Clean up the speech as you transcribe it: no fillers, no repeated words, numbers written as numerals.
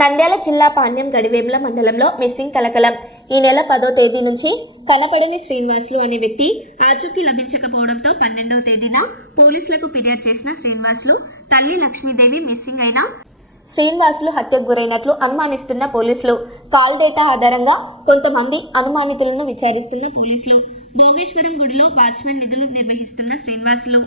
నంద్యాల జిల్లా పాణ్యం గడివేముల మండలంలో మిస్సింగ్ కలకలం. ఈ నెల 10వ తేదీ నుంచి కనపడని శ్రీనివాసులు అనే వ్యక్తి ఆచూకీ లభించకపోవడంతో 12వ తేదీన పోలీసులకు ఫిర్యాదు చేసిన శ్రీనివాసులు తల్లి లక్ష్మీదేవి మిస్సింగ్ అయిన శ్రీనివాసులు హత్యకు గురైనట్లు అనుమానిస్తున్న పోలీసులు. కాల్ డేటా ఆధారంగా కొంతమంది అనుమానితులను విచారిస్తున్న పోలీసులు. భోగేశ్వరం గుడిలో వాచ్మెన్ విధులు నిర్వహిస్తున్న శ్రీనివాసులు